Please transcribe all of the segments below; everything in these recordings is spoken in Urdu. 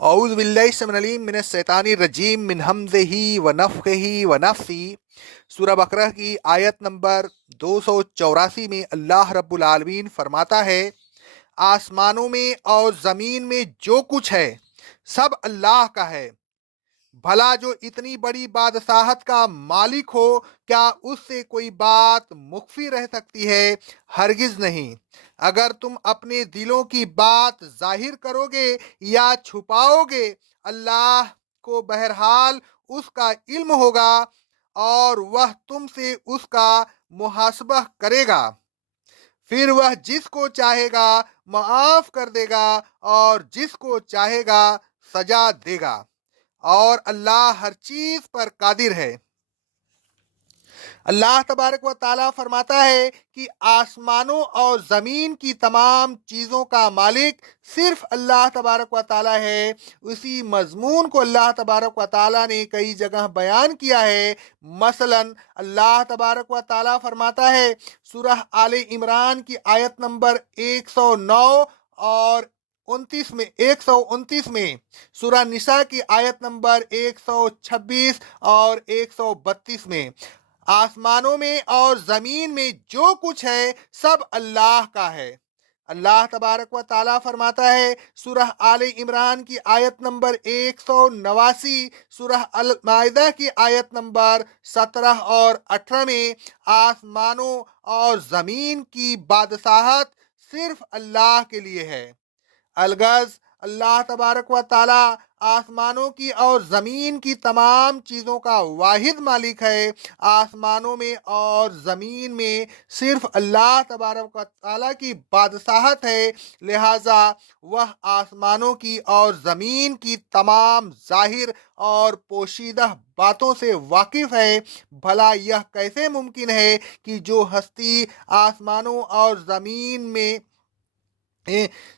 اعوذ باللہ السمیع العلیم من الشیطان الرجیم من ہمزہ ونفخہ ونفثہ۔ سورہ بقرہ کی آیت نمبر 284 میں اللہ رب العالمین فرماتا ہے، آسمانوں میں اور زمین میں جو کچھ ہے سب اللہ کا ہے۔ بھلا جو اتنی بڑی بادشاہت کا مالک ہو، کیا اس سے کوئی بات مخفی رہ سکتی ہے؟ ہرگز نہیں۔ اگر تم اپنے دلوں کی بات ظاہر کرو گے یا چھپاؤ گے، اللہ کو بہرحال اس کا علم ہوگا اور وہ تم سے اس کا محاسبہ کرے گا۔ پھر وہ جس کو چاہے گا معاف کر دے گا اور جس کو چاہے گا سزا دے گا، اور اللہ ہر چیز پر قادر ہے۔ اللہ تبارک و تعالیٰ فرماتا ہے کہ آسمانوں اور زمین کی تمام چیزوں کا مالک صرف اللہ تبارک و تعالیٰ ہے۔ اسی مضمون کو اللہ تبارک و تعالیٰ نے کئی جگہ بیان کیا ہے۔ مثلا اللہ تبارک و تعالیٰ فرماتا ہے سورہ آل عمران کی آیت نمبر 109 اور 129 میں، سورہ نساء کی آیت نمبر 126 اور 132 میں، آسمانوں میں اور زمین میں جو کچھ ہے سب اللہ کا ہے۔ اللہ تبارک و تعالیٰ فرماتا ہے سورہ آل عمران کی آیت نمبر 189، سورہ المائدہ کی آیت نمبر 17 اور 18 میں، آسمانوں اور زمین کی بادشاہت صرف اللہ کے لیے ہے۔ الغرض اللہ تبارک و تعالیٰ آسمانوں کی اور زمین کی تمام چیزوں کا واحد مالک ہے۔ آسمانوں میں اور زمین میں صرف اللہ تبارک و تعالیٰ کی بادشاہت ہے، لہٰذا وہ آسمانوں کی اور زمین کی تمام ظاہر اور پوشیدہ باتوں سے واقف ہے۔ بھلا یہ کیسے ممکن ہے کہ جو ہستی آسمانوں اور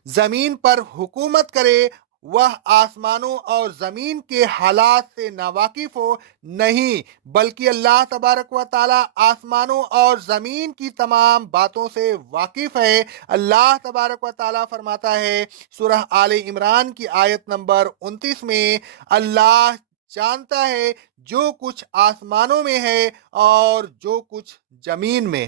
زمین پر حکومت کرے، وہ آسمانوں اور زمین کے حالات سے ناواقف ہو؟ نہیں، بلکہ اللہ تبارک و تعالیٰ آسمانوں اور زمین کی تمام باتوں سے واقف ہے۔ اللہ تبارک و تعالیٰ فرماتا ہے سورہ آل عمران کی آیت نمبر 29 میں، اللہ جانتا ہے جو کچھ آسمانوں میں ہے اور جو کچھ زمین میں۔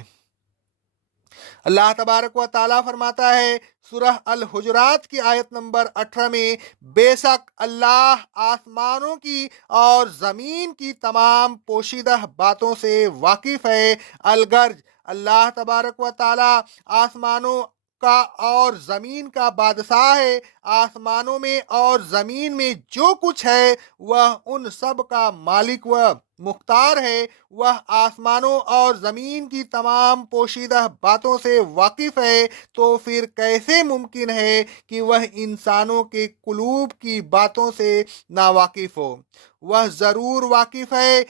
اللہ تبارک و تعالیٰ فرماتا ہے سورہ الحجرات کی آیت نمبر 18 میں، بے شک اللہ آسمانوں کی اور زمین کی تمام پوشیدہ باتوں سے واقف ہے۔ الغرض اللہ تبارک و تعالیٰ آسمانوں کا اور زمین کا بادشاہ ہے۔ آسمانوں میں اور زمین میں جو کچھ ہے وہ ان سب کا مالک و مختار ہے۔ وہ آسمانوں اور زمین کی تمام پوشیدہ باتوں سے واقف ہے، تو پھر کیسے ممکن ہے کہ وہ انسانوں کے قلوب کی باتوں سے ناواقف ہو؟ وہ ضرور واقف ہے۔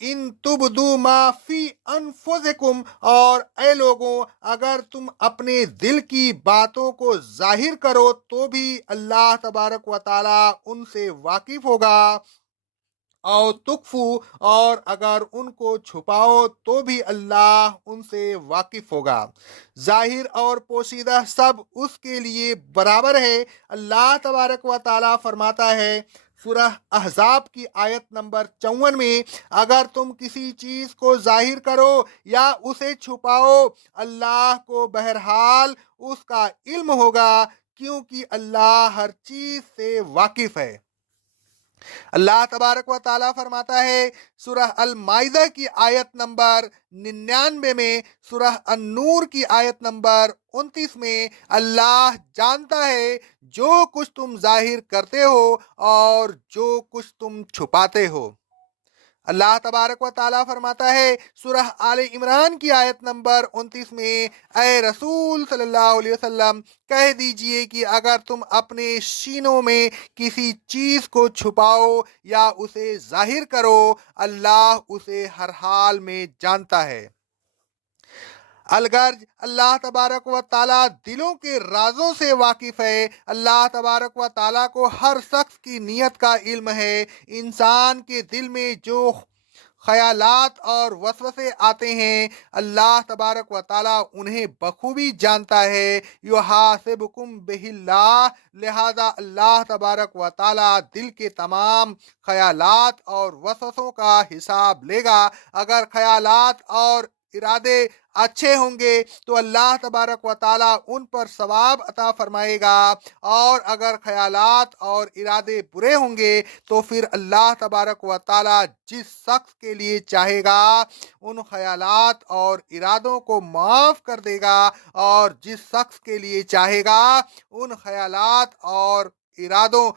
ان تبدو ما فی انفسکم، اور اے لوگوں اگر تم اپنے دل کی باتوں کو ظاہر کرو تو بھی اللہ تبارک و تعالیٰ ان سے واقف ہوگا، او تکفو، اور اگر ان کو چھپاؤ تو بھی اللہ ان سے واقف ہوگا۔ ظاہر اور پوشیدہ سب اس کے لیے برابر ہے۔ اللہ تبارک و تعالیٰ فرماتا ہے سورہ احزاب کی آیت نمبر 54 میں، اگر تم کسی چیز کو ظاہر کرو یا اسے چھپاؤ، اللہ کو بہرحال اس کا علم ہوگا، کیونکہ اللہ ہر چیز سے واقف ہے۔ اللہ تبارک و تعالیٰ فرماتا ہے سورہ المائدہ کی آیت نمبر 99 میں، سورہ النور کی آیت نمبر 29 میں، اللہ جانتا ہے جو کچھ تم ظاہر کرتے ہو اور جو کچھ تم چھپاتے ہو۔ اللہ تبارک و تعالیٰ فرماتا ہے سورہ آل عمران کی آیت نمبر 29 میں، اے رسول صلی اللہ علیہ وسلم کہہ دیجئے کہ اگر تم اپنے سینوں میں کسی چیز کو چھپاؤ یا اسے ظاہر کرو، اللہ اسے ہر حال میں جانتا ہے۔ الغرض اللہ تبارک و تعالیٰ دلوں کے رازوں سے واقف ہے۔ اللہ تبارک و تعالیٰ کو ہر شخص کی نیت کا علم ہے۔ انسان کے دل میں جو خیالات اور وسوسے آتے ہیں، اللہ تبارک و تعالیٰ انہیں بخوبی جانتا ہے۔ یحاسبکم بہ اللہ، لہذا اللہ تبارک و تعالیٰ دل کے تمام خیالات اور وسوسوں کا حساب لے گا۔ اگر خیالات اور ارادے اچھے ہوں گے تو اللہ تبارک و تعالیٰ ان پر ثواب عطا فرمائے گا، اور اگر خیالات اور ارادے برے ہوں گے تو پھر اللہ تبارک و تعالیٰ جس شخص کے لیے چاہے گا ان خیالات اور ارادوں کو معاف کر دے گا، اور جس شخص کے لیے چاہے گا ان خیالات اور ارادوں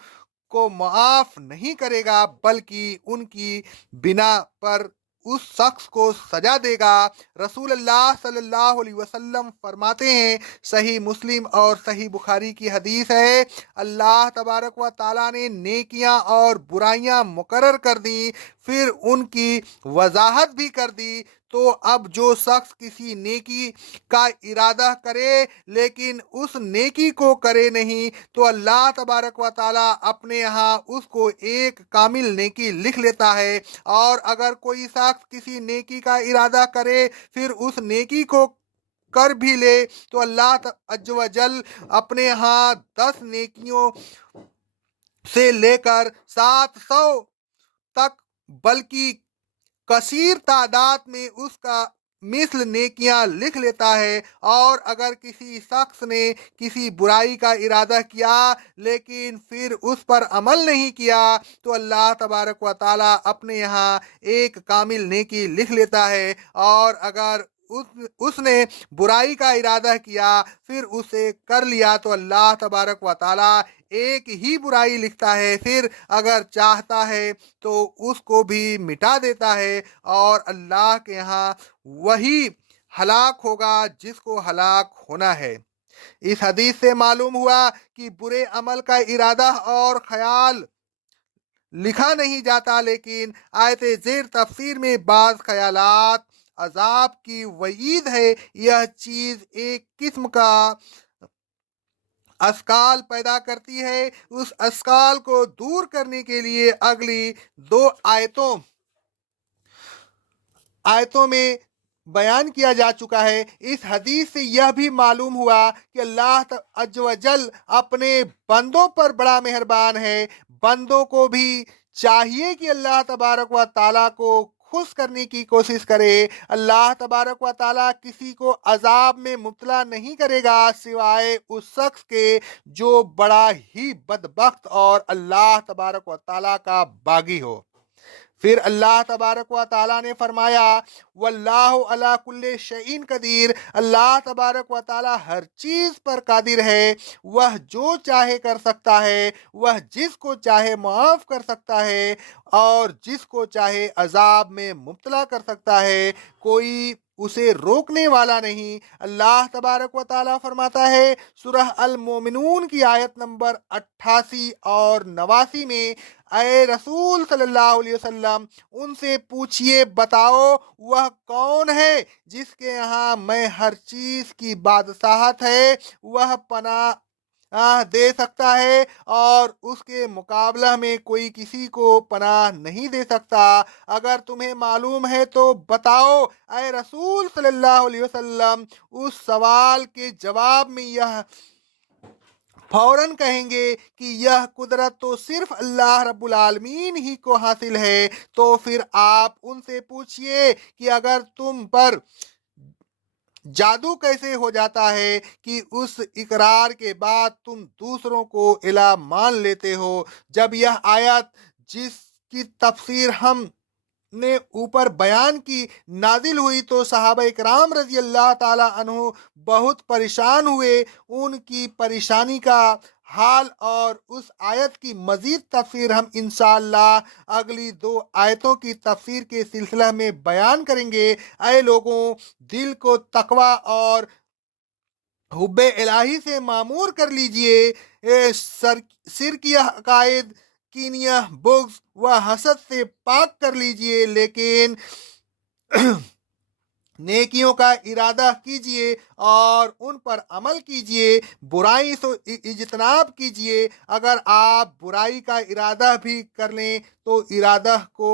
کو معاف نہیں کرے گا، بلکہ ان کی بنا پر اس شخص کو سزا دے گا۔ رسول اللہ صلی اللہ علیہ وسلم فرماتے ہیں، صحیح مسلم اور صحیح بخاری کی حدیث ہے، اللہ تبارک و تعالیٰ نے نیکیاں اور برائیاں مقرر کر دیں، پھر ان کی وضاحت بھی کر دی۔ تو اب جو شخص کسی نیکی کا ارادہ کرے لیکن اس نیکی کو کرے نہیں تو اللہ تبارک و تعالیٰ اپنے ہاں اس کو ایک کامل نیکی لکھ لیتا ہے، اور اگر کوئی شخص کسی نیکی کا ارادہ کرے پھر اس نیکی کو کر بھی لے تو اللہ عز و جل اپنے ہاں 10 نیکیوں سے لے کر 700 تک، بلکہ کثیر تعداد میں اس کا مثل نیکیاں لکھ لیتا ہے۔ اور اگر کسی شخص نے کسی برائی کا ارادہ کیا لیکن پھر اس پر عمل نہیں کیا تو اللہ تبارک و تعالیٰ اپنے یہاں ایک کامل نیکی لکھ لیتا ہے، اور اگر اس نے برائی کا ارادہ کیا پھر اسے کر لیا تو اللہ تبارک و تعالیٰ ایک ہی برائی لکھتا ہے، پھر اگر چاہتا ہے تو اس کو بھی مٹا دیتا ہے، اور اللہ کے ہاں وہی ہلاک ہوگا جس کو ہلاک ہونا ہے۔ اس حدیث سے معلوم ہوا کہ برے عمل کا ارادہ اور خیال لکھا نہیں جاتا، لیکن آیت زیر تفسیر میں بعض خیالات عذاب کی وعید ہے۔ یہ چیز ایک قسم کا اشکال پیدا کرتی ہے۔ اس اشکال کو دور کرنے کے لیے اگلی 2 آیتوں میں بیان کیا جا چکا ہے۔ اس حدیث سے یہ بھی معلوم ہوا کہ اللہ عز و جل اپنے بندوں پر بڑا مہربان ہے۔ بندوں کو بھی چاہیے کہ اللہ تبارک و تعالیٰ کو خوش کرنے کی کوشش کرے۔ اللہ تبارک و تعالیٰ کسی کو عذاب میں مبتلا نہیں کرے گا سوائے اس شخص کے جو بڑا ہی بدبخت اور اللہ تبارک و تعالیٰ کا باغی ہو۔ پھر اللہ تبارک و تعالیٰ نے فرمایا، واللہ علی کل شیء قدیر، اللہ تبارک و تعالیٰ ہر چیز پر قادر ہے۔ وہ جو چاہے کر سکتا ہے، وہ جس کو چاہے معاف کر سکتا ہے، اور جس کو چاہے عذاب میں مبتلا کر سکتا ہے، کوئی اسے روکنے والا نہیں۔ اللہ تبارک و تعالیٰ فرماتا ہے سورہ المومنون کی آیت نمبر 88 اور 89 میں، اے رسول صلی اللہ علیہ وسلم ان سے پوچھئے، بتاؤ وہ کون ہے جس کے یہاں میں ہر چیز کی بادشاہت ہے، وہ پناہ دے سکتا ہے اور اس کے مقابلہ میں کوئی کسی کو پناہ نہیں دے سکتا؟ اگر تمہیں معلوم ہے تو بتاؤ۔ اے رسول صلی اللہ علیہ وسلم اس سوال کے جواب میں یہ فوراً کہیں گے کہ یہ قدرت تو صرف اللہ رب العالمین ہی کو حاصل ہے۔ تو پھر آپ ان سے پوچھئے کہ اگر تم پر جادو کیسے ہو جاتا ہے کہ اس اقرار کے بعد تم دوسروں کو الہ مان لیتے ہو؟ جب یہ آیت جس کی تفسیر ہم نے اوپر بیان کی نازل ہوئی تو صحابہ اکرام رضی اللہ تعالی عنہ بہت پریشان ہوئے۔ ان کی پریشانی کا حال اور اس آیت کی مزید تفسیر ہم انشاءاللہ اگلی 2 آیتوں کی تفسیر کے سلسلہ میں بیان کریں گے۔ اے لوگوں، دل کو تقوی اور حب الہی سے معمور کر لیجئے، شرکیہ عقائد، کینیہ، بغض و حسد سے پاک کر لیجئے، لیکن نیکیوں کا ارادہ کیجئے اور ان پر عمل کیجئے، برائی سے اجتناب کیجئے۔ اگر آپ برائی کا ارادہ بھی کر لیں تو ارادہ کو